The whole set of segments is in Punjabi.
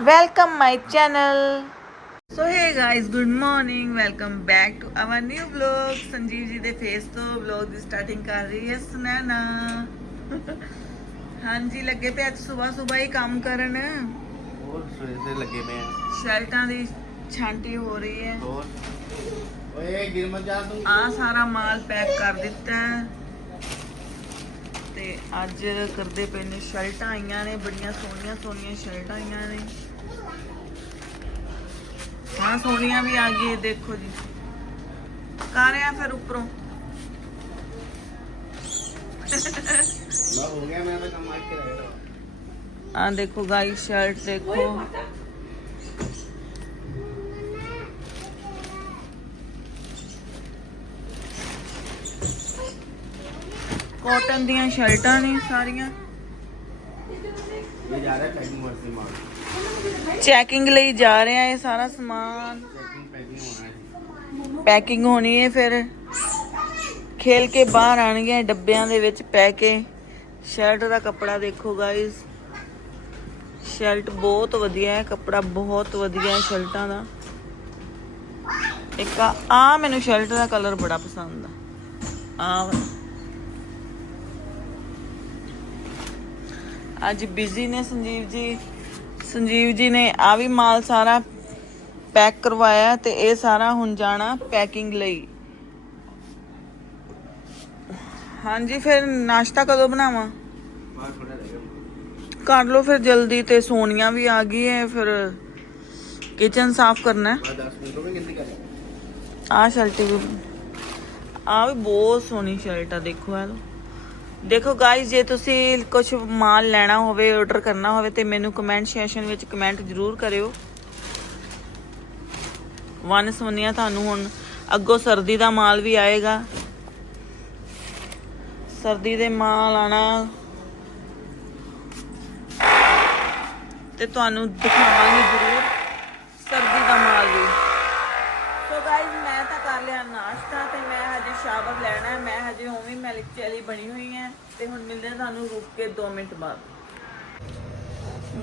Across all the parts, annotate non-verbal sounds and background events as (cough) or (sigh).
welcome my channel. So hey guys good morning. Welcome back to our new vlog. Sanjeev ਜੀ ਦੇ ਫੇਸ ਤੋਂ ਵਲੌਗ ਦੀ ਸਟਾਰਟਿੰਗ ਕਰ ਰਹੀ ਹੈ ਸੁਨੈਨਾ। (laughs) ਹਾਂਜੀ ਲੱਗੇ ਪਏ ਅੱਜ ਸਵੇਰ ਸਵੇਰ ਹੀ ਕੰਮ ਕਰਨ। ਹੋਰ ਸਵੇਰ ਦੇ ਲੱਗੇ ਪਏ ਆ। ਸ਼ਰਟਾਂ ਦੀ ਛਾਂਟੀ ਹੋ ਰਹੀ ਹੈ। ਹੋਰ। ਓਏ ਗਿਰਮਤ ਜਾ ਤੂੰ। ਆ ਸਾਰਾ ਮਾਲ ਪੈਕ ਕਰ ਦਿੱਤਾ ਹੈ। ਤੇ ਅੱਜ ਕਰਦੇ ਪਏ ਨੇ ਸ਼ਰਟਾਂ ਆਈਆਂ ਨੇ ਬੜੀਆਂ ਸੋਹਣੀਆਂ ਸੋਹਣੀਆਂ ਸ਼ਰਟਾਂ ਆਈਆਂ ਨੇ। ਹਾਂ ਸੋਹਣੀਆਂ ਵੀ ਆ ਗਈ ਦੇਖੋ ਜੀ। ਕਰ ਰਿਹਾ ਫਿਰ ਉੱਪਰੋਂ? ਮੈਂ ਹੋ ਗਿਆ ਮੈਂ ਤਾਂ ਕਮਾ ਕੇ ਰਹਿ ਆ ਦੇਖੋ ਗਾਈ ਸ਼ਰਟ ਦੇਖੋ। ਕਾਟਨ ਦੀਆਂ ਸ਼ਰਟਾਂ ਚੈਕਿੰਗ ਲਈ ਜਾ ਰਹੇ ਆ ਇਹ ਸਾਰਾ ਸਮਾਨ। ਪੈਕਿੰਗ ਹੋਣੀ ਹੈ ਫਿਰ। ਖੇਲ ਕੇ ਬਾਹਰ ਆਣਗੇ ਡੱਬਿਆਂ ਦੇ ਵਿੱਚ ਪੈ ਕੇ। ਸ਼ਰਟ ਦਾ ਕੱਪੜਾ ਦੇਖੋ ਗਾਇਸ ਸ਼ਰਟ ਬਹੁਤ ਵਧੀਆ ਹੈ, ਕੱਪੜਾ ਬਹੁਤ ਵਧੀਆ ਹੈ ਸ਼ਰਟਾਂ ਦਾ। ਇੱਕ ਆ ਮੈਨੂੰ ਸ਼ਰਟ ਦਾ ਕਲਰ ਬੜਾ ਪਸੰਦ ਆ। ਆ ਅੱਜ ਬਿਜ਼ੀ ਨੇ ਸੰਜੀਵ ਜੀ। ਸੰਜੀਵ ਜੀ ਨੇ ਆ ਵੀ ਮਾਲ ਸਾਰਾ ਪੈਕ ਕਰਵਾਇਆ ਤੇ ਇਹ ਸਾਰਾ ਹੁਣ ਜਾਣਾ ਪੈਕਿੰਗ ਲਈ। ਹਾਂਜੀ ਫਿਰ ਨਾਸ਼ਤਾ ਕਦੋਂ ਬਣਾਵਾਂ? ਕਰ ਲਓ ਫਿਰ ਜਲਦੀ ਤੇ ਸੋਨੀਆ ਵੀ ਆ ਗਈ ਹੈ ਫਿਰ ਕਿਚਨ ਸਾਫ਼ ਕਰਨਾ। ਹੈ ਬਾਅਦ 10 ਮਿੰਟ ਹੋ ਗਏ ਕਿੰਨੀ ਕਰੇ ਆਹ ਸ਼ਰਟ ਵੀ ਆ ਵੀ ਬਹੁਤ ਸੋਹਣੀ ਸ਼ਰਟ ਆ ਦੇਖੋ ਇਹ। ਦੇਖੋ ਗਾਇਸ ਜੇ ਤੁਸੀਂ ਕੁਝ ਮਾਲ ਲੈਣਾ ਹੋਵੇ ਆਰਡਰ ਕਰਨਾ ਹੋਵੇ, ਤੇ ਮੈਨੂੰ ਕਮੈਂਟ ਸੈਸ਼ਨ ਵਿੱਚ ਕਮੈਂਟ ਜ਼ਰੂਰ ਕਰਿਓ। ਵਨ ਸੁਣਿਆ ਤੁਹਾਨੂੰ ਹੁਣ, ਅੱਗੋਂ ਸਰਦੀ ਦਾ ਮਾਲ ਵੀ ਆਏਗਾ। ਸਰਦੀ ਦੇ ਮਾਲ ਆਣਾ। ਤੇ ਤੁਹਾਨੂੰ ਦਿਖਾਵਾਂਗੇ ਜ਼ਰੂਰ। ਹੈ ਉਵੇਂ ਮੈਲਿਕ ਚੈਲੀ ਬਣੀ ਹੋਈ ਹੈ ਤੇ ਹੁਣ ਮਿਲਦੇ ਹਾਂ ਤੁਹਾਨੂੰ ਰੁਕ ਕੇ 2 ਮਿੰਟ ਬਾਅਦ।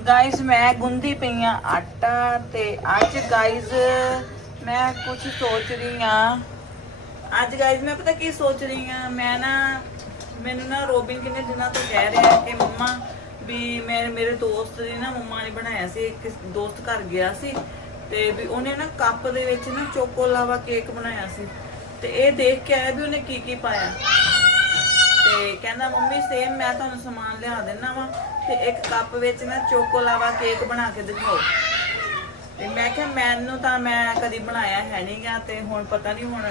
ਗਾਇਜ਼ ਮੈਂ ਗੁੰਦੀ ਪਈ ਆ ਆਟਾ ਤੇ ਅੱਜ ਗਾਇਜ਼ ਮੈਂ ਕੁਝ ਸੋਚ ਰਹੀ ਆ। ਅੱਜ ਗਾਇਜ਼ ਮੈਂ ਪਤਾ ਕੀ ਸੋਚ ਰਹੀ ਆ? ਮੈਂ ਨਾ, ਮੈਨੂੰ ਨਾ ਰੋਬਿਨ ਕਿੰਨੇ ਦਿਨਾਂ ਤੋਂ ਕਹਿ ਰਿਹਾ ਕਿ ਮੰਮਾ ਵੀ ਮੈਂ, ਮੇਰੇ ਦੋਸਤ ਦੀ ਨਾ ਮੰਮਾ ਨੇ ਬਣਾਇਆ ਸੀ, ਇੱਕ ਦੋਸਤ ਘਰ ਗਿਆ ਸੀ ਤੇ ਵੀ ਉਹਨੇ ਨਾ ਕੱਪ ਦੇ ਵਿੱਚ ਨਾ ਚੋਕੋ ਲਾਵਾ ਕੇਕ ਬਣਾਇਆ ਸੀ। ਤੇ ਇਹ ਦੇਖ ਕੇ ਆਇਆ ਵੀ ਉਹਨੇ ਕੀ ਕੀ ਪਾਇਆ। ਤੇ ਕਹਿੰਦਾ, ਮੰਮੀ ਸੇਮ ਮੈਂ ਤੁਹਾਨੂੰ ਸਮਾਨ ਲਿਆ ਦੇਣਾ ਵਾ ਤੇ ਇੱਕ ਕੱਪ ਵਿੱਚ ਨਾ ਚੋਕੋ ਕੇਕ ਬਣਾ ਕੇ ਦਿਖਾਓ। ਤੇ ਮੈਂ ਕਿਹਾ, ਮੈਨੂੰ ਤਾਂ ਮੈਂ ਕਦੀ ਬਣਾਇਆ ਹੈ ਨਹੀਂਗਾ ਤੇ ਹੁਣ ਪਤਾ ਨਹੀਂ ਹੁਣ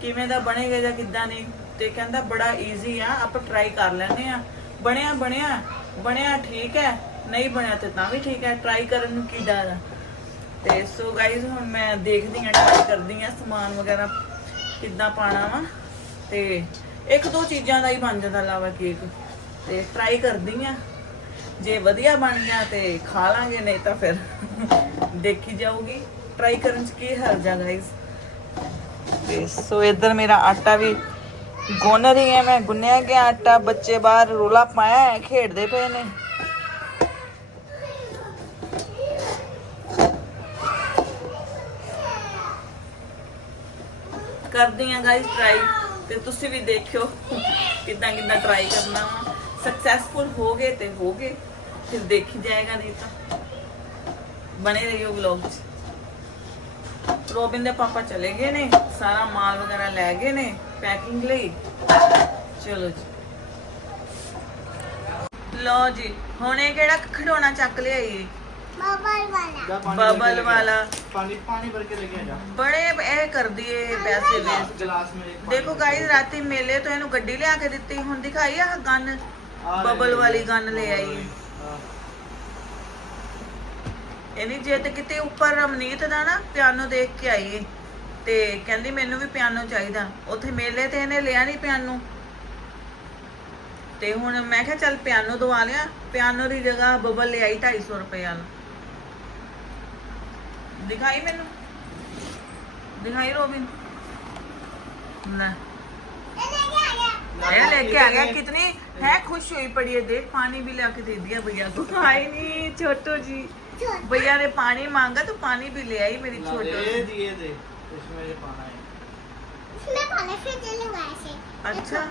ਕਿਵੇਂ ਦਾ ਬਣੇਗਾ ਜਾਂ ਕਿੱਦਾਂ ਨਹੀਂ ਤੇ ਕਹਿੰਦਾ, ਬੜਾ ਈਜ਼ੀ ਆ, ਆਪਾਂ ਟਰਾਈ ਕਰ ਲੈਂਦੇ ਆ। ਬਣਿਆ ਬਣਿਆ ਬਣਿਆ ਠੀਕ ਹੈ, ਨਹੀਂ ਬਣਿਆ ਤੇ ਤਾਂ ਵੀ ਠੀਕ ਹੈ ਟਰਾਈ ਕਰਨ ਨੂੰ ਕੀ ਡਰ ਆ? ਤੇ ਸੋ ਗਾਇਜ਼ ਹੁਣ ਮੈਂ ਦੇਖਦੀ ਆ ਟਰਾਈ ਕਰਦੀ ਆ ਸਮਾਨ ਵਗੈਰਾ ਕਿੱਦਾਂ ਪਾਣਾ ਵਾ ਤੇ ਇੱਕ ਦੋ ਚੀਜ਼ਾਂ ਦਾ ਹੀ ਬਣ ਜਾਂਦਾ ਲਾਵਾ ਕੇਕ। ਤੇ ਟਰਾਈ ਕਰਦੀ ਆ। ਜੇ ਵਧੀਆ ਬਣ ਗਿਆ ਤੇ ਖਾ ਲਾਂਗੇ, ਨਹੀਂ ਤਾਂ ਫਿਰ ਦੇਖੀ ਜਾਊਗੀ। ਟਰਾਈ ਕਰਨ ਚ ਕੀ ਹਰਜ ਆ ਗਾਇਜ਼ ਤੇ ਸੋ ਇੱਧਰ ਮੇਰਾ ਆਟਾ ਵੀ ਗੁੰਨ ਰਹੀ ਹੈ ਮੈਂ। ਗੁੰਨਿਆ ਗਿਆ ਆਟਾ, ਬੱਚੇ ਬਾਹਰ ਰੋਲਾ ਪਾਇਆ ਹੈ, ਖੇਡਦੇ ਪਏ ਨੇ। ਕਰਦੀ ਆ ਗਾਇਸ ਟਰਾਈ ਤੇ ਤੁਸੀਂ ਵੀ ਦੇਖਿਓ ਕਿੱਦਾਂ ਕਿੱਦਾਂ ਟਰਾਈ ਕਰਨਾ ਵਾ। ਸਕਸੈਸਫੁਲ ਹੋ ਗਏ ਤੇ ਹੋ ਗਏ, ਫਿਰ ਦੇਖੀ ਜਾਏਗਾ ਨਹੀਂ ਤਾਂ। ਬਣੇ ਰਹੀਓ ਵਲੌਗ 'ਚ। ਰੋਬਿਨ ਦੇ ਪਾਪਾ ਚਲੇ ਗਏ ਨੇ, ਸਾਰਾ ਮਾਲ ਵਗੈਰਾ ਲੈ ਗਏ ਨੇ ਪੈਕਿੰਗ ਲਈ। ਚਲੋ ਜੀ। ਲਓ ਜੀ, ਹੁਣੇ ਕਿਹੜਾ ਖਿਡੌਣਾ ਚੱਕ ਲਿਆਈ ਜਾ ਬਬਲ ਵਾਲਾ। ਪਾਣੀ ਪਾਣੀ ਭਰ ਕੇ ਲੈ ਕੇ ਆ ਜਾ। ਬੜੇ ਇਹ ਕਰਦੀ ਏ ਪੈਸੇ ਵੇਸਟ ਗਲਾਸ ਮੇਰੇ ਦੇਖੋ ਗਾਇਸ ਰਾਤੀ ਮੇਲੇ ਤੋਂ ਇਹਨੂੰ ਗੱਡੀ ਲਿਆ ਕੇ ਦਿੱਤੀ। ਹੁਣ ਦਿਖਾਈ ਆ ਗਨ। ਬਬਲ ਲਈ। ਵਾਲੀ ਗਨ ਲੈ ਆਈ। ਇਹਨੀ ਜਿੱਦ ਕਿਤੇ ਉੱਪਰ ਰਮਨੀਤ ਦਾ ਨਾ ਪਿਆਨੋ ਦੇਖ ਕੇ ਆਈ ਏ। ਤੇ ਕਹਿੰਦੀ ਮੈਨੂੰ ਵੀ ਪਿਆਨੋ ਚਾਹੀਦਾ। ਉੱਥੇ ਮੇਲੇ ਤੇ ਇਹਨੇ ਲਿਆ ਨਹੀਂ ਪਿਆਨੋ। ਤੇ ਹੁਣ ਮੈਂ ਕਿਹਾ ਚੱਲ ਪਿਆਨੋ ਦਵਾ ਲਿਆ। ਪਿਆਨੋ ਦੀ ਜਗ੍ਹਾ ਬਬਲ ਲੈ ਆਈ 250 ਰੁਪਏ ਵਾਲਾ। ਦਿਖਾਈ ਮੈਨੂੰ ਦਿਖਾਈ ਰੋਬਿਨ ਲੈ ये लेके आ गया कितनी है खुश हुई पड़ी है देख पानी भी लाके दे दिया भैया को आई नहीं छोटो जी भैया ने पानी मांगा तो पानी भी ले आई मेरी छोटी ये दिए थे इसमें से पाना है इसमें पानी फिर चलेगा ऐसे अच्छा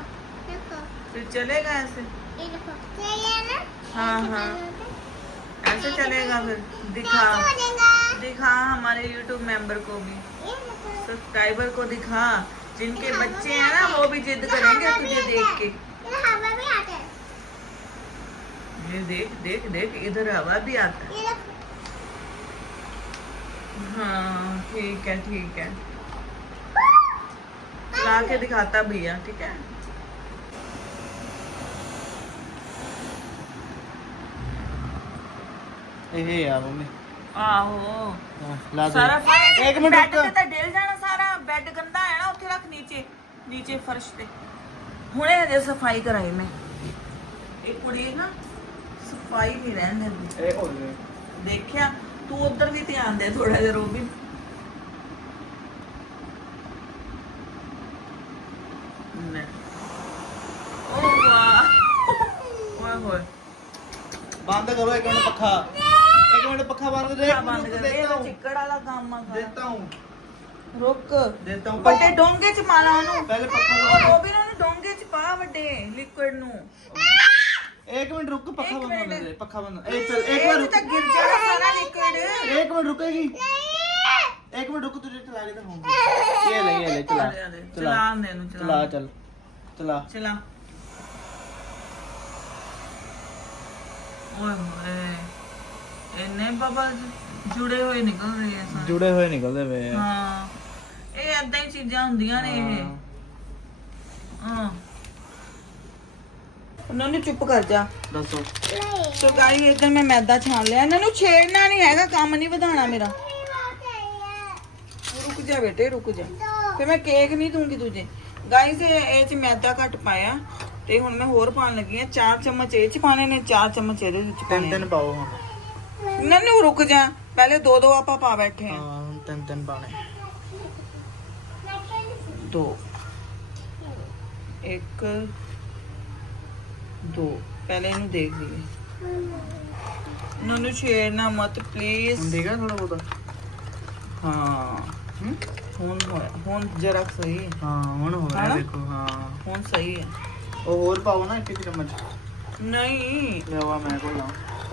देखो फिर चलेगा ऐसे ये देखो ये ये ना हाँ हाँ ऐसे चलेगा फिर? दिखा। दिखा हमारे YouTube मेंबर को भी। सब्सक्राइबर को दिखा। जिनके बच्चे हैं ना वो भी जिद करेंगे तुझे देख के। ये देख देख देख इधर हवा भी आता है। हाँ ठीक है ठीक है। ला के दिखाता भैया ठीक है? ਇਹ ਆ ਮੰਮੀ। ਆਹੋ। ਹਾਂ, ਲਾ ਦੇ। ਸਾਰਾ ਫਰਸ਼ ਇੱਕ ਮਿੰਟ ਬੈੱਡ ਤੇ ਰੁਕ। ਤਾਂ ਡਿੱਲ ਜਾਣਾ ਸਾਰਾ ਬੈੱਡ ਗੰਦਾ ਹੈ ਨਾ ਉੱਥੇ ਰੱਖ ਨੀਚੇ ਨੀਚੇ ਫਰਸ਼ ਤੇ। ਹੁਣੇ ਹਜੇ ਸਫ਼ਾਈ ਕਰਾਈ ਮੈਂ। ਇਹ ਕੁੜੀ ਨਾ ਸਫ਼ਾਈ ਨਹੀਂ ਰਹਿਣ ਦਿੰਦੀ। ਇਹ ਹੋ ਜੇ ਦੇਖਿਆ ਤੂੰ ਉਧਰ ਵੀ ਧਿਆਨ ਦੇ ਥੋੜਾ ਜਿਹਾ ਰੋਬਿਨ ਲੈ। ਓ ਵਾਹ। ਓਏ ਹੋਏ। ਬੰਦ ਕਰੋ ਇੱਕ ਮਿੰਟ ਪੱਖਾ। एक मिनट पखा बंद दे ਆ ਬੰਦ ਕਰ ਦੇ देता ਇਹ हूँ ਚਿੱਕੜ ਵਾਲਾ ਕੰਮ ਆ ਸਾਰਾ। देता हूँ ਰੁਕ देता हूँ ਵੱਡੇ ਡੋਂਗੇ ਚ ਮਾਲਾ ਉਹਨੂੰ पहले पखा ਉਹ बंद ਰੋਬਿਨ ਉਹਨੂੰ ਡੋਂਗੇ ਚ ਪਾ ਵੱਡੇ ਲਿਕੁਇਡ ਨੂੰ एक मिनट रुक पखा एक बंद होने मिनट। दे पखा बंद ए चल एक ਇਹ बार ਵੀ रुक ਤਾਂ ਗਿਰ ਜਾਣਾ ਸਾਰਾ ਲਿਕੁਇਡ एक मिनट रुकेगी एक मिनट रुक तुझे चला के दिखाऊंगा ये ले ये ले चला चला चला दे ਨੂੰ चला चल चला ਚਲਾ ਓਏ ਹੋਏ ਇੰਨੇ ਬਾਬਾ ਜੁੜੇ ਹੋਏ ਨਿਕਲ ਰਹੇ ਆ ਸਾਰੇ। ਜੁੜੇ ਹੋਏ ਨਿਕਲਦੇ ਪਏ ਹਾਂ। ਇਹ ਐਦਾਂ ਹੀ ਚੀਜ਼ਾਂ ਹੁੰਦੀਆਂ ਨੇ ਇਹ। ਹਾਂ। ਉਹਨਾਂ ਨੂੰ ਚੁੱਪ ਕਰ ਜਾ। ਦੱਸੋ। ਸੋ ਗਾਈਸ ਇਧਰ ਮੈਂ ਮੈਦਾ ਛਾਣ ਲਿਆ। ਇਹਨਾਂ ਨੂੰ ਛੇੜਨਾ ਨਹੀਂ ਹੈਗਾ ਕੰਮ ਨਹੀਂ ਵਧਾਣਾ ਮੇਰਾ। ਰੁਕ ਜਾ ਬੇਟੇ ਰੁਕ ਜਾ। ਫਿਰ ਮੈਂ ਕੇਕ ਨਹੀਂ ਦੂੰਗੀ ਦੂਜੇ। ਗਾਈਸ ਇਹ ਚ ਮੈਦਾ ਘੱਟ ਪਾਇਆ। ਤੇ ਹੁਣ ਮੈਂ ਹੋਰ ਪਾਣ ਲੱਗੀ ਆ 4 ਚਮਚ ਇਹ ਚ ਪਾਣੇ ਨੇ ਚਾਰ ਚਮਚੇ ਇਹਦੇ ਵਿੱਚ ਪਾਣੇ ਤਿੰਨ ਤਿੰਨ ਪਾਓ ਹੁਣ। ਨੰਨੂ ਰੁਕ ਜਾ। ਪਹਿਲੇ ਦੋ ਦੋ ਆਪਾਂ ਪਾ ਬੈਠੇ ਹਾਂ। ਹਾਂ ਤਿੰਨ ਤਿੰਨ ਪਾਣੇ ਦੋ। ਇੱਕ ਦੋ। ਪਹਿਲੇ ਇਹਨੂੰ ਦੇਖ ਲਈਏ। ਨੰਨੂ ਛੇੜਨਾ ਮਤ ਪਲੀਜ਼ ਦੇਖਿਆ ਥੋੜਾ ਬਹੁਤਾ। ਹਾਂ। ਹਮ? ਹੁਣ ਹੋਇਆ। ਹੁਣ ਜਰਾ ਸਹੀ ਹੈ। ਹਾਂ ਹੁਣ ਹੋ ਦੇਖੋ ਹਾਂ। ਹੁਣ ਸਹੀ ਹੈ। ਉਹ ਹੋਰ ਪਾਓ ਨਾ ਇੱਕ ਇੱਕ ਚਮਚ। ਨਹੀਂ। ਲਿਆਵਾ ਮੈਂ ਕੋਲ ਲਾਉਂ।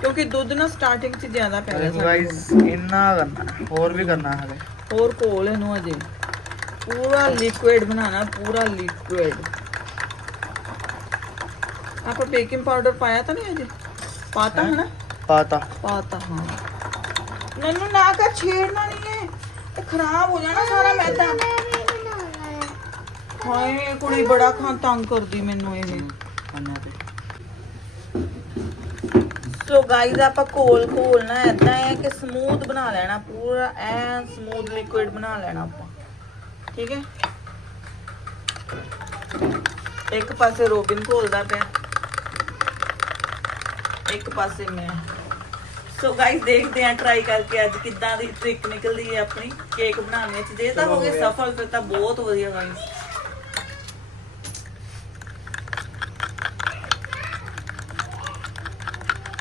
ਕਿਉਂਕਿ ਦੁੱਧ ਨਾ ਸਟਾਰਟਿੰਗ 'ਚ ਜ਼ਿਆਦਾ ਪੈ ਰਿਹਾ ਗਾਇਸ ਇੰਨਾ ਕਰਨਾ ਹੋਰ ਵੀ ਕਰਨਾ ਹਲੇ ਹੋਰ ਘੋਲ ਇਹਨੂੰ ਅਜੇ ਪੂਰਾ ਲਿਕੁਇਡ ਬਣਾਣਾ ਪੂਰਾ ਲਿਕੁਇਡ ਆਪਾਂ ਬੇਕਿੰਗ ਪਾਊਡਰ ਪਾਇਆ ਤਾਂ ਨਹੀਂ ਅਜੇ ਪਾਤਾ ਹੈ ਨਾ ਪਾਤਾ ਪਾਤਾ ਹਾਂ ਮੈਨੂੰ ਨਾ ਕਰ ਛੇੜਨਾ ਨਹੀਂ ਹੈ ਇਹ ਖਰਾਬ ਹੋ ਜਾਣਾ ਸਾਰਾ ਮੈਦਾ ਹਾਏ ਕੁੜੀ ਬੜਾ ਖਾਂ ਤੰਗ ਕਰਦੀ ਮੈਨੂੰ ਇਹ ਅੰਨਾ ਤੇ ਸੋ ਗਾਈਜ਼ ਆਪਾਂ ਘੋਲ ਘੋਲਣਾ ਏਦਾਂ ਹੈ ਕਿ ਸਮੂਥ ਬਣਾ ਲੈਣਾ ਪੂਰਾ ਐ ਸਮੂਥ ਲਿਕੁਇਡ ਬਣਾ ਲੈਣਾ ਆਪਾਂ। ਠੀਕ ਹੈ? ਇੱਕ ਪਾਸੇ ਰੋਬਿਨ ਘੋਲਦਾ ਪਿਆ। ਇੱਕ ਪਾਸੇ ਮੈਂ। ਸੋ ਗਾਈਜ਼ ਦੇਖਦੇ ਆ ਟਰਾਈ ਕਰਕੇ ਅੱਜ ਕਿੱਦਾਂ ਦੀ ਟ੍ਰਿਕ ਨਿਕਲਦੀ ਹੈ ਆਪਣੀ। ਕੇਕ ਬਣਾਉਣ ਵਿੱਚ। ਜੇ ਤਾਂ ਹੋ ਗਏ ਸਫਲ ਫਿਰ ਤਾਂ ਬਹੁਤ ਵਧੀਆ ਗਾਈਜ਼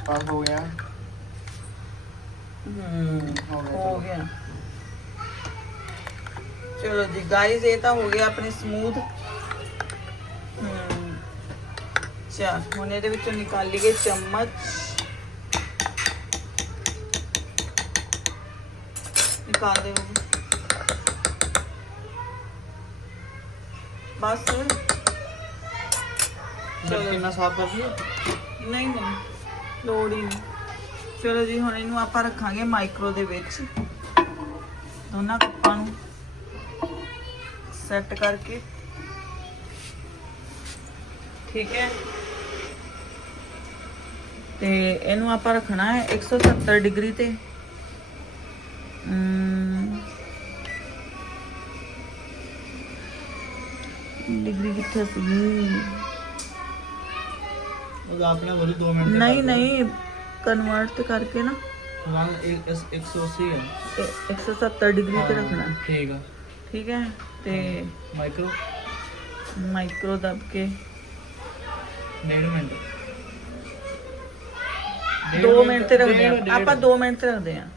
पास हो गया ਹਮ ਹੋ ਗਿਆ, ਹੋ ਗਿਆ ਚਲੋ ਜੀ ਗਾਈਜ਼ ਇਹ ਤਾਂ ਹੋ ਗਿਆ ਆਪਣੀ ਸਮੂਥ ਹਮ ਚਾ ਹੁਣ ਇਹਦੇ ਵਿੱਚੋਂ ਨਿਕਾਲ ਲਈਏ ਚਮਚ ਨਿਕਾਲ ਦੇ ਬਸ कितना साफ कर दिया ਨਹੀਂ ਨਹੀਂ ਲੋੜ ਹੀ ਨਹੀਂ। ਚਲੋ ਜੀ, ਹੁਣ ਇਹਨੂੰ ਆਪਾਂ ਰੱਖਾਂਗੇ ਮਾਈਕਰੋ ਦੇ ਵਿੱਚ। ਦੋਨਾਂ ਕੱਪਾਂ ਨੂੰ ਸੈੱਟ ਕਰਕੇ। ਠੀਕ ਹੈ? ਤੇ ਇਹਨੂੰ ਆਪਾਂ ਰੱਖਣਾ ਹੈ 170 ਡਿਗਰੀ ਤੇ। ਡਿਗਰੀ ਕਿੱਥੇ ਸੀ 2 ਮਿੰਟ ਨਹੀਂ ਨਹੀਂ ਕਨਵਰਟ ਤੇ ਕਰਕੇ ਨਾ। 1 180 ਹੈ। ਇਹ 170 ਡਿਗਰੀ ਤੇ ਰੱਖਣਾ। ਠੀਕ ਆ। ਠੀਕ ਹੈ? ਤੇ ਮਾਈਕਰੋ ਮਾਈਕਰੋ ਦਬ ਕੇ। 1.5 ਮਿੰਟ। 2 ਮਿੰਟ ਤੇ ਰੱਖਦੇ ਆ ਆਪਾਂ 2 ਮਿੰਟ ਤੇ ਰੱਖਦੇ ਆ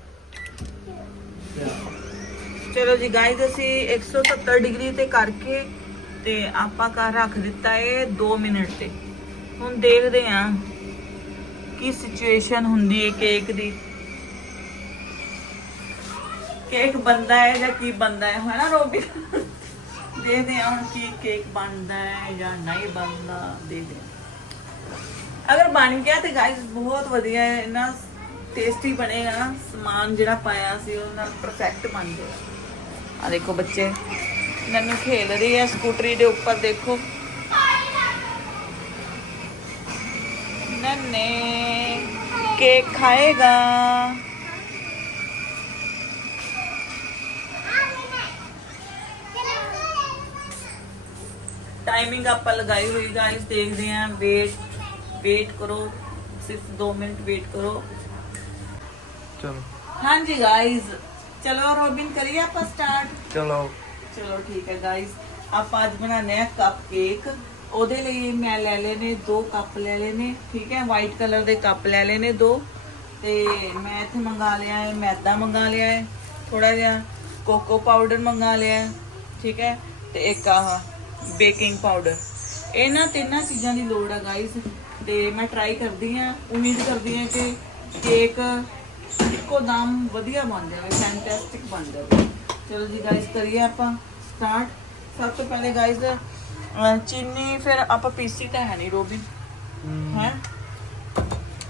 ਚਲੋ ਜੀ ਗਾਇਜ਼ ਅਸੀਂ 170 ਡਿਗਰੀ ਤੇ ਕਰਕੇ ਤੇ ਆਪਾਂ ਕਰ ਰੱਖ ਦਿੱਤਾ ਏ 2 ਮਿੰਟ ਤੇ। ਹੁਣ ਦੇਖਦੇ ਆ ਕੀ ਸਿਚੁਏਸ਼ਨ ਹੁੰਦੀ ਹੈ ਕੇਕ ਦੀ। ਕੇਕ ਬੰਦਾ ਹੈ ਜਾਂ ਕੀ ਬੰਦਾ ਹੈ ਹੈ ਰੋਬੀ? ਦੇਖਦੇ ਆ ਹੁਣ ਕੀ ਕੇਕ ਬਣਦਾ ਹੈ ਜਾਂ ਨਹੀਂ ਬਣਦਾ, ਦੇਖਦੇ ਅਗਰ ਬਣ ਗਿਆ ਤੇ ਗਾਇਸ ਬਹੁਤ ਵਧੀਆ ਹੈ ਇੰਨਾ ਟੇਸਟੀ ਬਣੇਗਾ ਨਾ, ਸਮਾਨ ਜਿਹੜਾ ਪਾਇਆ ਸੀ ਉਹ ਨਾਲ ਪਰਫੈਕਟ ਬਣ ਗਿਆ ਆ ਦੇਖੋ ਬੱਚੇ, ਨੰਨੂ ਖੇਲ ਰਹੀ ਹੈ ਸਕੂਟਰੀ ਦੇ ਉੱਪਰ, ਦੇਖੋ। ਨੰਨੇ ਕੇਕ ਖਾਏਗਾ ਟਾਈਮਿੰਗ ਆਪਾਂ ਲਗਾਈ ਹੋਈ ਗਾਇਸ ਦੇਖਦੇ ਆਂ ਵੇਟ ਵੇਟ ਕਰੋ ਸਿਰਫ 2 ਮਿੰਟ ਵੇਟ ਕਰੋ ਚਲੋ ਹਾਂਜੀ ਗਾਇਸ ਚਲੋ ਰੋਬਿਨ ਕਰੀਏ ਆਪਾਂ ਸਟਾਰਟ ਚਲੋ ਚਲੋ ਠੀਕ ਹੈ ਗਾਇਸ ਆਪਾਂ ਅੱਜ ਬਣਾਉਂਦੇ ਆ ਕੱਪ ਕੇਕ ਉਹਦੇ ਲਈ ਮੈਂ ਲੈ ਲਏ ਨੇ ਦੋ ਕੱਪ ਲੈ ਲਏ ਨੇ, ਠੀਕ ਹੈ? ਵਾਈਟ ਕਲਰ ਦੇ ਕੱਪ ਲੈ ਲਏ ਨੇ ਦੋ। ਤੇ ਮੈਂ ਇੱਥੇ ਮੰਗਾ ਲਿਆ ਹੈ, ਮੈਦਾ ਮੰਗਾ ਲਿਆ ਹੈ ਥੋੜਾ ਜਿਹਾ ਕੋਕੋ ਪਾਊਡਰ ਮੰਗਾ ਲਿਆ ਠੀਕ ਹੈ? ਤੇ ਇੱਕ ਆਹ ਬੇਕਿੰਗ ਪਾਊਡਰ ਇਹਨਾਂ ਤਿੰਨਾਂ ਚੀਜ਼ਾਂ ਦੀ ਲੋੜ ਹੈ ਗਾਇਸ ਤੇ ਮੈਂ ਟਰਾਈ ਕਰਦੀ ਆ ਉਮੀਦ ਕਰਦੀ ਆ ਕਿ ਕੇਕ ਇੱਕੋ ਦਮ ਵਧੀਆ ਬਣ ਜਾਵੇ ਫੈਂਟੈਸਟਿਕ ਬਣ ਜਾਵੇ। ਚਲੋ ਜੀ ਗਾਇਸ ਕਰੀਏ ਆਪਾਂ ਸਟਾਰਟ ਸਭ ਤੋਂ ਪਹਿਲੇ ਗਾਇਸ ਚੀਨੀ ਫਿਰ ਆਪਾਂ ਪੀਸੀ ਤਾਂ ਹੈ ਨਹੀਂ ਰੋਬਿਨ ਹੈ।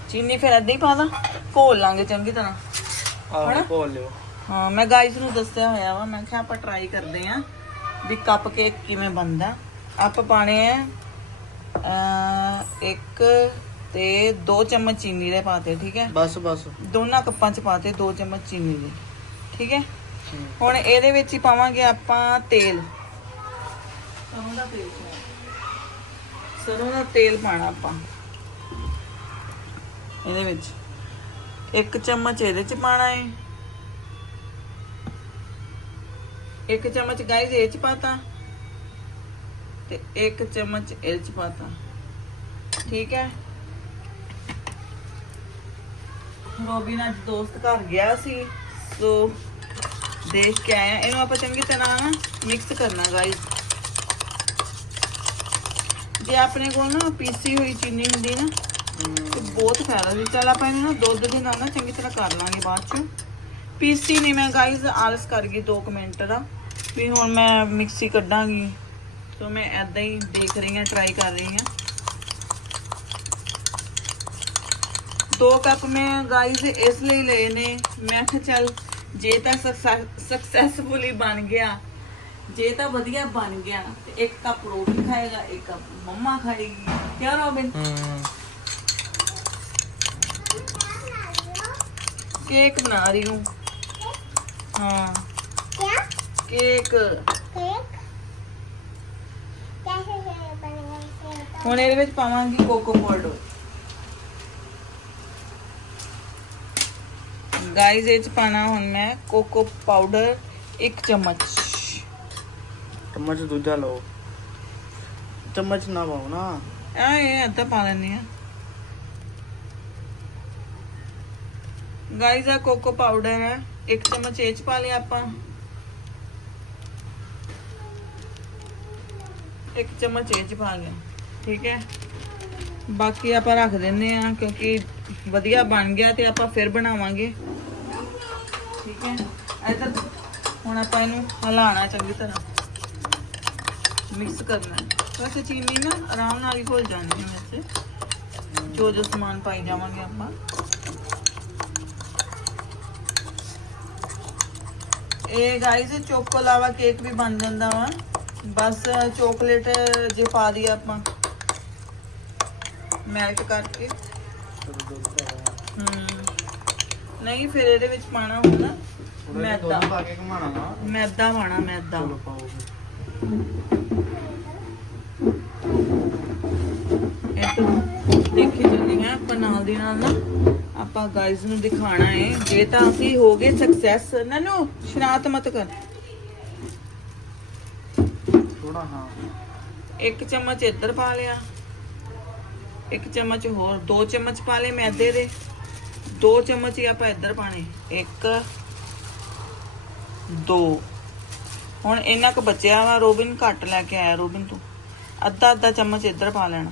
ਚੀਨੀ ਫਿਰ ਏਦਾਂ ਹੀ ਪਾ ਦਾਂ ਘੋਲ ਲਾਂਗੇ ਚੰਗੀ ਤਰ੍ਹਾਂ। ਹਨਾ? ਆਹ ਕੋਲ ਲਿਓ। ਹਾਂ ਮੈਂ ਗਾਇਸ ਨੂੰ ਦੱਸਿਆ ਹੋਇਆ ਵਾ ਮੈਂ ਕਿਹਾ ਆਪਾਂ ਟਰਾਈ ਕਰਦੇ ਆਂ ਵੀ ਕੱਪ ਕੇਕ ਕਿਵੇਂ ਬਣਦਾ। ਆਪਾਂ ਪਾਣੇ ਆ ਅ ਇੱਕ ਤੇ 2 ਚਮਚ ਚੀਨੀ ਦੇ ਪਾਤੇ ਠੀਕ ਹੈ? ਬਸ ਬਸ। ਦੋਨਾਂ ਕੱਪਾਂ ਚ ਪਾਤੇ 2 ਚਮਚ ਚੀਨੀ ਦੇ ਠੀਕ ਹੈ। ਹੁਣ ਇਹਦੇ ਵਿੱਚ ਹੀ ਪਾਵਾਂਗੇ ਆਪਾਂ ਤੇਲ। ਸਰੋਂ ਦਾ ਤੇਲ ਪਾਉਣਾ। ਸਰੋਂ ਦਾ ਤੇਲ ਪਾਣਾ ਆਪਾਂ। ਇਹਦੇ ਵਿੱਚ ਇੱਕ ਚਮਚ ਇਹਦੇ ਚ ਪਾਣਾ ਹੈ ਇੱਕ ਚਮਚ ਗਾਈਸ ਇਹ ਚ ਪਾਤਾ ਤੇ ਇੱਕ ਚਮਚ ਇਹ ਚ ਪਾਤਾ। ਠੀਕ ਹੈ? ਰੋਬਿਨ ਅੱਜ ਦੋਸਤ ਘਰ ਗਿਆ ਸੀ, ਸੋ ਦੇਖ ਕੇ ਆਇਆ ਇਹਨੂੰ ਆਪਾਂ ਚੰਗੀ ਤਰ੍ਹਾਂ ਨਾ ਮਿਕਸ ਕਰਨਾ ਗਾਈਸ ਜੇ ਆਪਣੇ ਕੋਲ ਨਾ ਪੀਸੀ ਹੋਈ ਚੀਨੀ ਹੁੰਦੀ ਨਾ, ਤੇ ਬਹੁਤ ਫਾਇਦਾ ਸੀ ਚਲ ਆਪਾਂ ਇਹਨੂੰ ਨਾ ਦੁੱਧ ਦੇ ਨਾਲ ਨਾ ਚੰਗੀ ਤਰ੍ਹਾਂ ਕਰ ਲਾਂਗੇ ਬਾਅਦ ਚ। ਪੀਸੀ ਨਹੀਂ ਮੈਂ ਗਾਈਸ ਆਲਸ ਕਰ ਗਈ 2 ਮਿੰਟ ਦਾ, ਵੀ ਹੁਣ ਮੈਂ ਮਿਕਸੀ ਕੱਢਾਂਗੀ। ਸੋ ਮੈਂ ਐਦਾਂ ਹੀ ਦੇਖ ਰਹੀ ਹਾਂ ਟਰਾਈ ਕਰ ਰਹੀ ਹਾਂ। ਦੋ ਕੱਪ ਮੈਂ ਗਾਈਸ ਇਸ ਲਈ ਲਏ ਨੇ। ਮੈਂ ਕਿਹਾ ਚੱਲ, ਜੇ ਤਾਂ ਸਕਸੈਸਫੁਲੀ ਬਣ ਗਿਆ ਜੇ ਤਾਂ ਵਧੀਆ ਬਣ ਗਿਆ ਤੇ ਇੱਕ ਕੱਪ ਰੋਬੀ ਖਾਏਗਾ ਇੱਕ ਕੱਪ ਮੰਮਾ ਖਾਏਗੀ ਕਿਉਂ ਰੋਬਿਨ ਹੂੰ केक बना रही हूँ हाँ क्या केक केक कैसे बनेगा केक ਹੁਣ ਇਹਦੇ ਵਿੱਚ ਪਾਵਾਂਗੀ ਕੋਕੋ ਪਾਊਡਰ ਗਾਈਸ ਇਹ ਚ ਪਾਣਾ ਹੁਣ ਮੈਂ ਕੋਕੋ ਪਾਊਡਰ 1 ਚਮਚ ਚਮਚ ਦੂਜਾ ਲਓ। ਚਮਚ ਨਾ ਪਾਓ ਨਾ। ਆ, ਇਹ ਅੱਧਾ ਪਾ ਲੈਣੀ ਆ। ਗਾਈਸ ਆ ਕੋਕੋ ਪਾਊਡਰ ਹੈ 1 ਚਮਚ ਇਹ ਚ ਪਾ ਲਿਆ ਆਪਾਂ। ਇੱਕ ਚਮਚ ਇਹ ਚ ਪਾ ਲਿਆ। ਠੀਕ ਹੈ? ਬਾਕੀ ਆਪਾਂ ਰੱਖ ਦਿੰਨੇ ਆ, ਕਿਉਂਕਿ ਵਧੀਆ ਬਣ ਗਿਆ ਤੇ ਆਪਾਂ ਫਿਰ ਬਣਾਵਾਂਗੇ। ਠੀਕ ਹੈ? ਇੱਧਰ ਹੁਣ ਆਪਾਂ ਇਹਨੂੰ ਹਿਲਾਣਾ ਚੰਗੀ ਤਰ੍ਹਾਂ। ਮਿਕਸ ਕਰਨਾ ਹੈ। ਵੈਸੇ ਚੀਨੀ ਨਾ ਆਰਾਮ ਨਾਲ ਹੀ ਘੁਲ ਜਾਣੀ ਹੈ ਵੈਸੇ ਜੋ ਜੋ ਸਮਾਨ ਪਾਈ ਜਾਵਾਂਗੇ ਆਪਾਂ। ਇਹ ਗਾਈਸ ਚੋਕੋ ਲਾਵਾ ਕੇਕ ਵੀ ਬਣ ਜਾਂਦਾ ਵਾ। ਬਸ ਚੋਕਲੇਟ ਜੇ ਪਾ ਦੀ ਆਪਾਂ। ਮੈਲਟ ਕਰਕੇ। ਨਹੀਂ ਫਿਰ ਇਹਦੇ ਵਿੱਚ ਪਾਣਾ ਹੁੰਦਾ ਮੈਦਾ। ਪਾ ਕੇ ਘਮਾਣਾ ਮੈਦਾ ਪਾਣਾ ਮੈਦਾ। ਚਲੋ ਪਾਓ ਦੇਖੀ ਚੱਲੀ ਹਾਂ ਆਪਾਂ ਨਾਲ ਦੀ ਨਾਲ ਨਾ ਆਪਾਂ ਗਾਇਜ਼ ਨੂੰ ਦਿਖਾਣਾ ਹੈ। ਜੇ ਤਾਂ ਅਸੀਂ ਹੋ ਗਏ ਸਕਸੈਸ ਨਨੂ ਸ਼ਰਾਰਤ ਮਤ ਕਰ। ਥੋੜਾ ਹਾਂ। ਇੱਕ ਚਮਚ ਇੱਧਰ ਪਾ ਲਿਆ। ਇੱਕ ਚਮਚ ਹੋਰ ਦੋ ਚਮਚ ਪਾ ਲਏ ਮੈਦੇ ਦੇ। ਦੋ ਚਮਚ ਹੀ ਆਪਾਂ ਇੱਧਰ ਪਾਣੇ ਇੱਕ ਦੋ। ਹੁਣ ਇੰਨਾ ਕੁ ਬਚਿਆ ਵਾ ਰੋਬਿਨ ਘੱਟ ਲੈ ਕੇ ਆਇਆ ਰੋਬਿਨ ਤੂੰ। ਅੱਧਾ ਅੱਧਾ ਚਮਚ ਇੱਧਰ ਪਾ ਲੈਣਾ।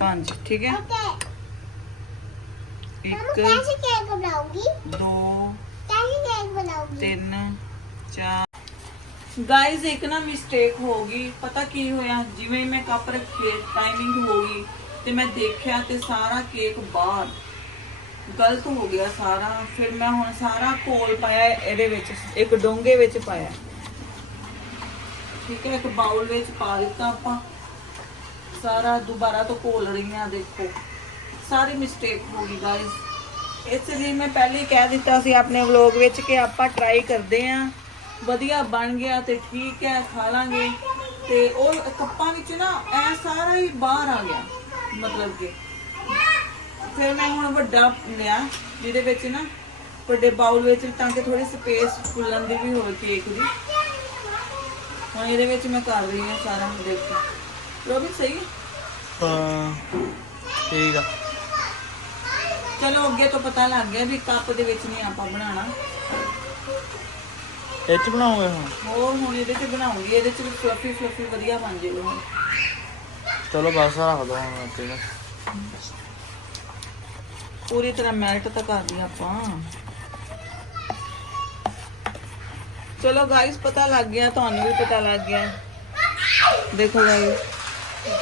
ਪੰਜ ਠੀਕ ਹੈ। ਇੱਕ ਕੈਸੇ ਕੇਕ ਬਣਾਉਂਗੀ। ਦੋ ਕੈਸੇ ਕੇਕ ਬਣਾਉਂਗੀ। ਤਿੰਨ ਚਾਰ। ਗਾਇਜ਼ ਇੱਕ ਨਾ ਮਿਸਟੇਕ ਹੋ ਗਈ। ਪਤਾ ਕੀ ਹੋਇਆ? ਜਿਵੇਂ ਮੈਂ ਕੱਪ ਰੱਖੇ ਟਾਈਮਿੰਗ ਹੋ ਗਈ ਤੇ ਮੈਂ ਦੇਖਿਆ ਤੇ ਸਾਰਾ ਕੇਕ ਬਾਹਰ। ਗਲਤ ਹੋ ਗਿਆ ਸਾਰਾ। ਫਿਰ ਮੈਂ ਹੁਣ ਸਾਰਾ ਕੋਲ ਪਾਇਆ ਇਹਦੇ ਵਿੱਚ। ਇੱਕ ਡੋਂਗੇ ਵਿੱਚ ਪਾਇਆ ਠੀਕ ਹੈ ਇੱਕ ਬਾਊਲ ਵਿੱਚ ਪਾ ਦਿੱਤਾ ਆਪਾਂ। ਸਾਰਾ ਦੁਬਾਰਾ ਤੋਂ ਘੋਲ ਰਹੀ ਹਾਂ, ਦੇਖੋ। ਸਾਰੀ ਮਿਸਟੇਕ ਹੋ ਗਈ ਗਾਇਜ਼ ਇਸ ਲਈ ਮੈਂ ਪਹਿਲੇ ਕਹਿ ਦਿੱਤਾ ਸੀ ਆਪਣੇ ਵਲੌਗ ਵਿੱਚ ਕਿ ਆਪਾਂ ਟਰਾਈ ਕਰਦੇ ਆਂ ਵਧੀਆ ਬਣ ਗਿਆ ਤੇ ਠੀਕ ਹੈ, ਖਾ ਲਾਂਗੇ। ਤੇ ਉਹ ਕੱਪਾਂ ਵਿੱਚ ਨਾ ਐ ਸਾਰਾ ਹੀ ਬਾਹਰ ਆ ਗਿਆ, ਮਤਲਬ ਕਿ। ਫਿਰ ਮੈਂ ਹੁਣ ਵੱਡਾ ਲਿਆ, ਜਿਹਦੇ ਵਿੱਚ ਨਾ ਵੱਡੇ ਬਾਉਲ ਵਿੱਚ ਤਾਂ ਕਿ ਥੋੜੀ ਸਪੇਸ ਫੁੱਲਣ ਦੀ ਵੀ ਹੋਵੇ ਕੇਕ ਦੀ। ਹੁਣ ਇਹਦੇ ਵਿੱਚ ਮੈਂ ਕਰ ਰਹੀ ਹਾਂ ਸਾਰਾ ਦੇਖੋ। ਉਹ ਵੀ ਸਹੀ ਹੈ ਹਾਂ ਠੀਕ ਆ ਚਲੋ ਅੱਗੇ ਤੋਂ ਪਤਾ ਲੱਗ ਗਿਆ ਵੀ ਕੱਪ ਦੇ ਵਿੱਚ ਨਹੀਂ ਆਪਾਂ ਬਣਾਉਣਾ ਇਹ ਚ ਬਣਾਉਂਗੇ ਹੁਣ ਹੋਰ ਹੁਣ ਇਹਦੇ ਚ ਬਣਾਉਂਗੀ ਇਹਦੇ ਚ ਵੀ ਫਲਫੀ ਫਲਫੀ ਵਧੀਆ ਬਣ ਜਾਏਗਾ ਹੁਣ ਚਲੋ ਬਸ ਰੱਖ ਦੋ ਹੁਣ ਇੱਥੇ ਨਾ। ਪੂਰੀ ਤਰ੍ਹਾਂ ਮੈਲਟ ਤਾਂ ਕਰ ਲਈ ਆਪਾਂ ਚਲੋ ਗਾਇਸ ਪਤਾ ਲੱਗ ਗਿਆ ਤੁਹਾਨੂੰ ਵੀ ਪਤਾ ਲੱਗ ਗਿਆ ਦੇਖੋ ਗਾਇਸ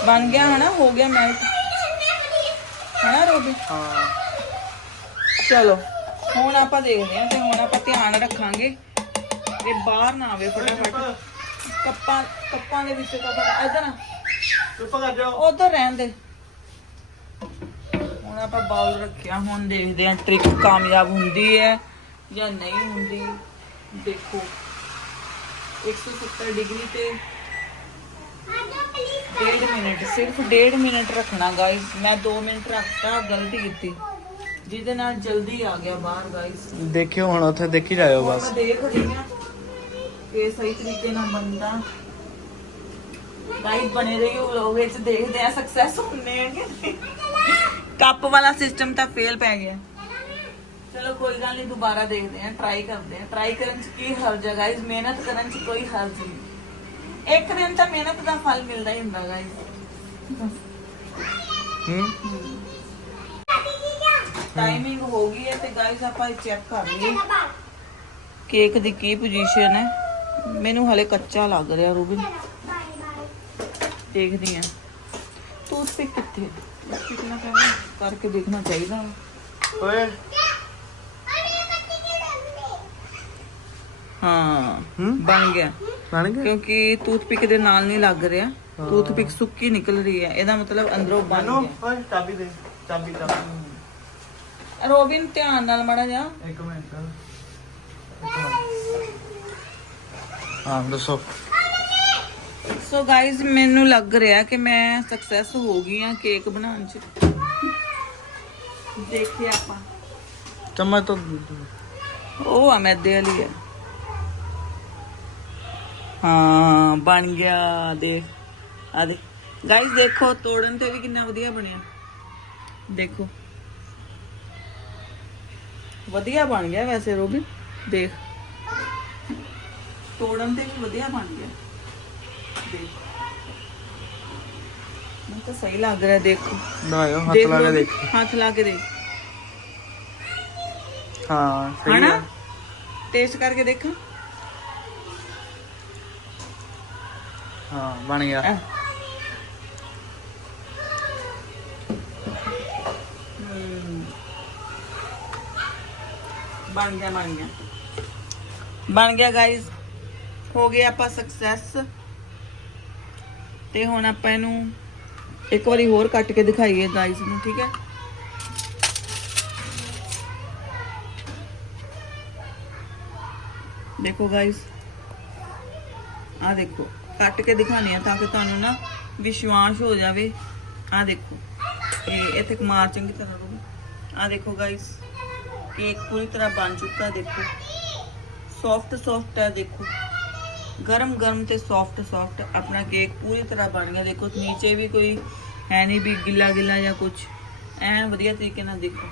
ਬਣ ਗਿਆ ਹਨਾ ਹੋ ਗਿਆ ਮੈਲਟ ਹਨਾ ਰੋਬੀ? ਹਾਂ। ਚਲੋ। ਹੁਣ ਆਪਾਂ ਦੇਖਦੇ ਹਾਂ ਤੇ ਹੁਣ ਆਪਾਂ ਧਿਆਨ ਰੱਖਾਂਗੇ ਕਿ ਬਾਹਰ ਨਾ ਆਵੇ ਫਟਾਫਟ। ਕੱਪਾਂ ਕੱਪਾਂ ਦੇ ਵਿੱਚ ਕੱਪਾਂ ਇਧਰ ਚੁੱਪ ਕਰ ਜਾਓ। ਉਧਰ ਰਹਿਣ ਦੇ। ਹੁਣ ਆਪਾਂ ਬਾਉਲ ਰੱਖਿਆ। ਹੁਣ ਦੇਖਦੇ ਹਾਂ ਟ੍ਰਿਕ ਕਾਮਯਾਬ ਹੁੰਦੀ ਹੈ ਜਾਂ ਨਹੀਂ ਹੁੰਦੀ। ਦੇਖੋ। 170 ਡਿਗਰੀ ਤੇ ਡੇਢ ਮਿੰਟ ਸਿਰਫ ਡੇਢ ਮਿੰਟ ਰੱਖਣਾ ਗਾਇਸ ਮੈਂ 2 ਮਿੰਟ ਰੱਖਤਾ ਗਲਤੀ ਕੀਤੀ। ਜਿਹਦੇ ਨਾਲ ਜਲਦੀ ਆ ਗਿਆ ਬਾਹਰ ਗਾਇਸ ਦੇਖਿਓ ਹੁਣ ਉੱਥੇ ਦੇਖੀ ਜਾਇਓ ਬਸ। ਮੈਂ ਦੇਖ ਰਹੀ ਹਾਂ ਕਿ ਸਹੀ ਤਰੀਕੇ ਨਾਲ ਬਣਦਾ ਗਾਈਡ ਬਣੇ ਰਹੀਓ ਵਲੋਗ ਵਿੱਚ ਦੇਖਦੇ ਆ ਸਕਸੈਸ ਹੁੰਨੇ ਆ ਕਿ ਨਹੀਂ ਕੱਪ ਵਾਲਾ ਸਿਸਟਮ ਤਾਂ ਫੇਲ ਪੈ ਗਿਆ। ਚਲੋ ਕੋਈ ਗੱਲ ਨਹੀਂ ਦੁਬਾਰਾ ਦੇਖਦੇ ਆ ਟਰਾਈ ਕਰਦੇ ਆ ਟਰਾਈ ਕਰਨ ਚ ਕੀ ਹਰਜ ਹੈ ਗਾਇਸ ਮਿਹਨਤ ਕਰਨ ਚ ਕੋਈ ਹਰਜ ਨਹੀਂ ਇੱਕ ਦਿਨ ਤਾਂ ਮਿਹਨਤ ਦਾ ਫਲ ਮਿਲਦਾ ਹੀ ਹੁੰਦਾ ਗਾਇਸ ਹੂੰ? ਟਾਈਮਿੰਗ ਹੋ ਗਈ ਹੈ ਤੇ ਗਾਇਸ ਆਪਾਂ ਚੈੱਕ ਕਰ ਲਈਏ। ਕੇਕ ਦੀ ਕੀ ਪੋਜੀਸ਼ਨ ਹੈ? ਮੈਨੂੰ ਹਲੇ ਕੱਚਾ ਲੱਗ ਰਿਹਾ ਰੂਬੀ। ਦੇਖਦੀ ਆ ਟੂਥਪਿਕ ਕਿੱਥੇ ਟੂਥਪਿਕ ਪਹਿਲਾਂ ਕਰਕੇ ਦੇਖਣਾ ਚਾਹੀਦਾ। ਵਾ। ਓਏ। ਹਾਂ ਹੂੰ? ਬਣ ਗਿਆ। ਬਣ ਗਿਆ? ਕਿਉਂਕਿ ਟੂਥਪਿਕ ਦੇ ਨਾਲ ਨਹੀਂ ਲੱਗ ਰਿਹਾ। ਟੂਥਪਿਕ ਸੁੱਕੀ ਨਿਕਲ ਰਹੀ ਹੈ। ਇਹਦਾ ਮਤਲਬ ਅੰਦਰੋਂ ਬਣ ਗਿਆ। ਓਏ ਚਾਬੀ ਦੇ ਚਾਬੀ ਚਾਬੀ। ਰੋਬਿਨ ਧਿਆਨ ਨਾਲ ਮੜਾ ਜਾ ਇੱਕ ਮਿੰਟ। ਹਾਂ ਦੱਸੋ। ਸੋ ਗਾਇਜ਼ ਮੈਨੂੰ ਲੱਗ ਰਿਹਾ ਕਿ ਮੈਂ ਸਕਸੈਸ ਹੋ ਗਈ ਆ ਕੇਕ ਬਣਾਉਣ ਚ। ਦੇਖਿਆ ਆਪਾਂ। ਚਮਚ ਤੋਂ ਉਹ ਆ ਮੈਦੇ ਵਾਲੀ ਹੈ ਹਾਂ ਬਣ ਗਿਆ ਦੇਖ ਆ ਦੇ। ਗਾਇਜ਼ ਦੇਖੋ ਤੋੜਨ ਤੇ ਵੀ ਕਿੰਨਾ ਵਧੀਆ ਬਣਿਆ। ਦੇਖੋ। ਵਧੀਆ ਬਣ ਗਿਆ ਵੈਸੇ ਰੋਬੀ ਦੇਖ। ਤੋੜਨ ਤੇ ਵੀ ਵਧੀਆ ਬਣ ਗਿਆ। ਦੇਖ। ਮੈਨੂੰ ਤਾਂ ਸਹੀ ਲੱਗ ਰਿਹਾ ਦੇਖੋ। ਲਾਇਓ ਹੱਥ ਲਾ ਕੇ ਦੇਖ। ਹੱਥ ਲਾ ਕੇ ਦੇਖ। ਹਾਂ ਸਹੀ ਆ। ਟੇਸਟ ਕਰਕੇ ਦੇਖਾਂ। ਬਣ ਗਿਆ। ਬਣ ਗਿਆ ਬਣ ਗਿਆ। ਬਣ ਗਿਆ ਗਾਇਸ ਹੋ ਗਿਆ ਆਪਾਂ ਸਕਸੈਸ ਤੇ ਹੁਣ ਆਪਾਂ ਇਹਨੂੰ ਇੱਕ ਵਾਰੀ ਹੋਰ ਕੱਟ ਕੇ ਦਿਖਾਈਏ ਗਾਇਸ ਨੂੰ ਠੀਕ ਹੈ? ਦੇਖੋ ਗਾਇਸ ਆ ਦੇਖੋ। ਕੱਟ ਕੇ ਦਿਖਾਣੇ ਆ ਤਾਂ ਕਿ ਤੁਹਾਨੂੰ ਨਾ ਵਿਸ਼ਵਾਸ ਹੋ ਜਾਵੇ। ਆ ਦੇਖੋ। ਇਹ ਇੱਥੇ ਕਮਾਰ ਚੰਗੀ ਤਰ੍ਹਾਂ ਰੋ ਆ ਦੇਖੋ ਗਾਇਸ ਕੇਕ ਪੂਰੀ ਤਰ੍ਹਾਂ ਬਣ ਚੁੱਕਾ ਦੇਖੋ। ਸੌਫਟ ਸੌਫਟ ਹੈ ਦੇਖੋ। ਗਰਮ ਗਰਮ ਤੇ ਸੌਫਟ ਸੌਫਟ ਆਪਣਾ ਕੇਕ ਪੂਰੀ ਤਰ੍ਹਾਂ ਬਣ ਗਿਆ। ਦੇਖੋ ਨੀਚੇ ਵੀ ਕੋਈ ਹੈ ਨਹੀਂ ਵੀ ਗਿੱਲਾ ਗਿੱਲਾ ਜਾਂ ਕੁਝ ਐਨ ਵਧੀਆ ਤਰੀਕੇ ਨਾਲ ਦੇਖੋ।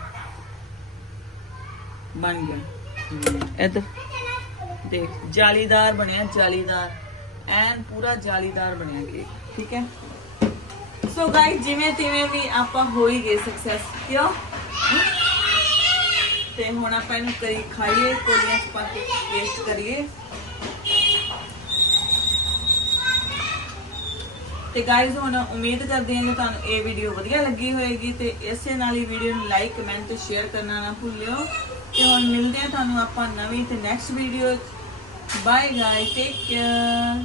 ਬਣ ਗਿਆ। ਇੱਧਰ ਦੇਖ ਜਾਲੀਦਾਰ ਬਣਿਆ ਜਾਲੀਦਾਰ। ਐਨ ਪੂਰਾ ਜਾਲੀਦਾਰ ਬਣਿਆ ਕੇਕ ਠੀਕ ਹੈ? ਸੋ ਗਾਇਸ ਜਿਵੇਂ ਤਿਵੇਂ ਵੀ ਆਪਾਂ ਹੋ ਹੀ ਗਏ ਸਕਸੈਸ ਕਿਉਂ? ਤੇ ਹੁਣ ਆਪਾਂ ਇਹਨੂੰ ਕਰੀ ਖਾਈਏ, ਕੋਲੀਆਂ ਚ ਪਾ ਕੇ ਟੇਸਟ ਕਰੀਏ। ਤੇ ਗਾਇਜ਼ ਹੁਣ ਉਮੀਦ ਕਰਦੇ ਹਾਂ ਕਿ ਤੁਹਾਨੂੰ ਇਹ ਵੀਡੀਓ ਵਧੀਆ ਲੱਗੀ ਹੋਵੇਗੀ ਤੇ ਇਸੇ ਨਾਲ ਹੀ ਵੀਡੀਓ ਨੂੰ ਲਾਈਕ ਕਮੈਂਟ ਤੇ ਸ਼ੇਅਰ ਕਰਨਾ ਨਾ ਭੁੱਲਿਓ। ਤੇ ਹੁਣ ਮਿਲਦੇ ਹਾਂ ਤੁਹਾਨੂੰ ਆਪਾਂ ਨਵੀਂ ਤੇ next video Bye guys. Take care.